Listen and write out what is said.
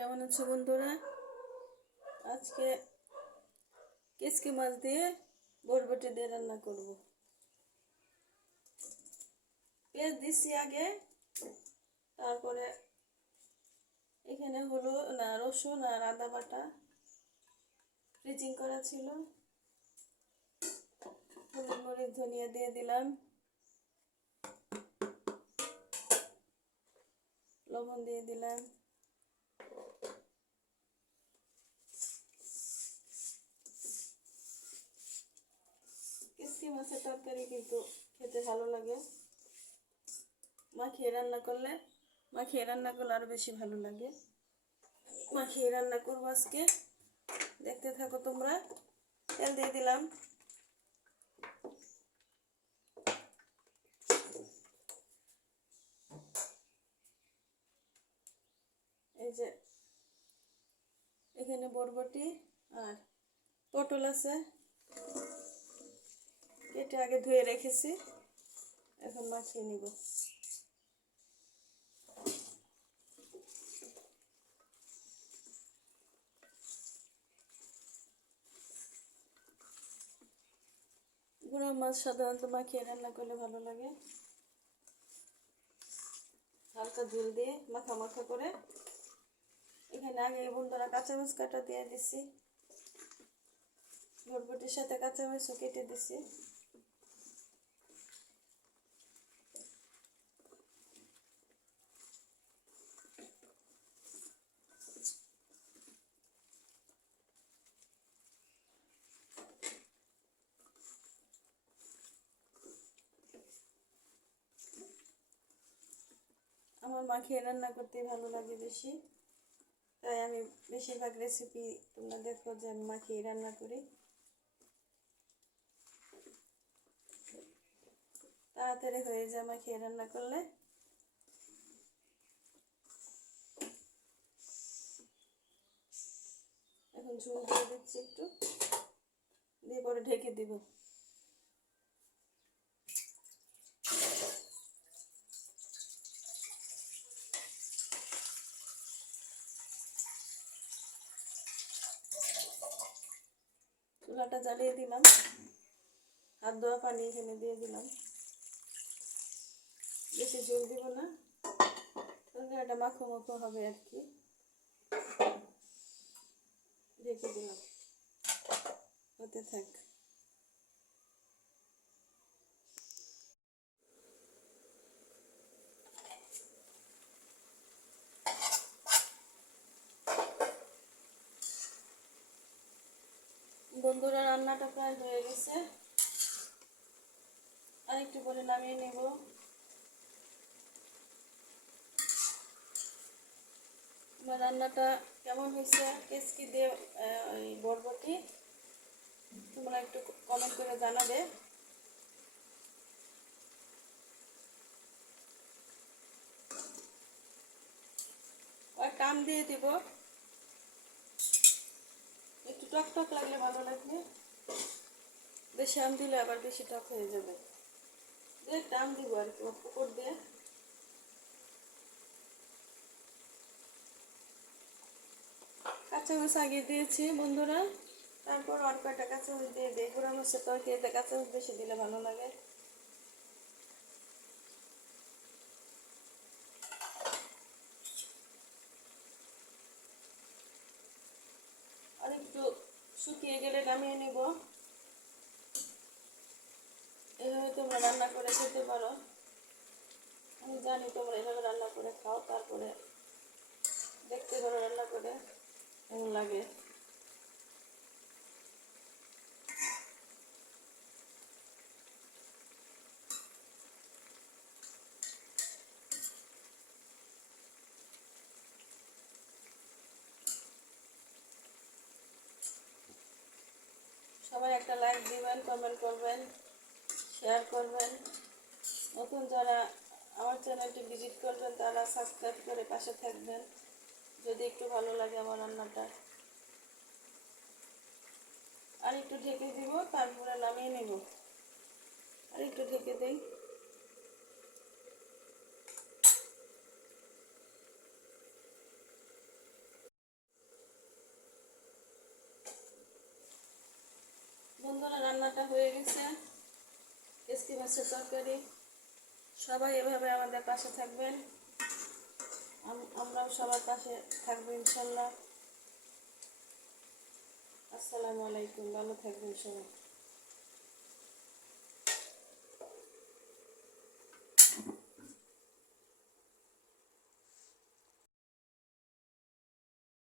কেমন আছো বন্ধুরা? আজকে কেচকি মাছ দিয়ে বরবটি দিয়ে রান্না করব। পেঁয়াজ দিচ্ছি আগে, তারপরে এখানে হলো না রসুন আর আদা বাটা ফ্রিজিং করা ছিল, হলুদ মরিচ ধনিয়া দিয়ে দিলাম, লবণ দিয়ে দিলাম, কেচকি মাছের তরকারি কিন্তু খেতে ভালো লাগে, মাখিয়ে রান্না করলে আরো বেশি ভালো লাগে। মাখিয়ে রান্না করবো আজকে, দেখতে থাকো তোমরা। তেল দিয়ে দিলাম, এই যে এখানে বরবটি আর পটল আছে, কেটে আগে ধুয়ে রেখেছি, এখন মাখিয়ে নিব। গুঁড়া মাছ সাধারণত মাখিয়ে রান্না করলে ভালো লাগে, হালকা ঝোল দিয়ে মাখা মাখা করে। এখানে আগে বন্ধুরা কাঁচামরিচ কাটা দিয়ে দিছি, বরবটির সাথে কাঁচামরিচও কেটে দিছি। আমার মাখিয়ে রান্না করতে ভালো লাগে বেশি, তাই আমি বেশিরভাগ রেসিপি তোমরা দেখো যে আমি মাখিয়ে রান্না করি, তাড়াতাড়ি হয়ে যায় মাখিয়ে রান্না করলে। এখন ঝোল দিয়ে দিচ্ছি একটু, দিয়ে পরে ঢেকে দিব। চুলাটা জ্বালিয়ে দিলাম, হাত ধোয়া পানি এখানে দিয়ে দিলাম, বেশি ঝোল দিব না, তরকারিটা মাখো মাখো হবে আর কি। ঢেকে দিলাম, হতে থাক। বন্ধুরা রান্নাটা প্রায় হয়ে গেছে, আর একটু পরে নামিয়ে নেব। আমার রান্নাটা কেমন হয়েছে কেচকি দিয়ে বরবটি তোমরা একটু কমেন্ট করে জানাবে। আর টান দিয়ে দিব, একটু টক টক লাগলে ভালো লাগবে, বেশি আম দিলে আবার বেশি টক হয়ে যাবে। একটু আম দিব আর কি উপর দিয়ে। কাঁচামরিচ আগে দিয়েছি বন্ধুরা, তারপর আর কয়টা কাঁচামরিচ দিয়ে দিই, গুঁড়া মাছের তরকারিতে কাঁচামরিচ বেশি দিলে ভালো লাগে। আর একটু শুকিয়ে গেলে নামিয়ে নিব। এভাবে তোমরা রান্না করে খেতে পারো, আমি জানি তোমরা এভাবে রান্না করে খাও, তারপরে দেখতে পারো রান্না করে কেমন লাগে। সবাই একটা লাইক দিবেন, কমেন্ট করবেন, শেয়ার করবেন। নতুন যারা আমার চ্যানেলটি ভিজিট করবেন তারা সাবস্ক্রাইব করে পাশে থাকবেন, যদি একটু ভালো লাগে আমার রান্নাটা। আর একটু ঢেকে দিব, তারপরে নামিয়ে নেব। আর একটু ঢেকে দিই। বন্ধুরা, রান্নাটা হয়ে গেছে, কেসকি মাছের তরকারি। সবাই এভাবে আমাদের পাশে থাকবেন, আমরাও সবার পাশে থাকবো ইনশাল্লাহ। আসসালামু আলাইকুম, ভালো থাকবেন সবাই।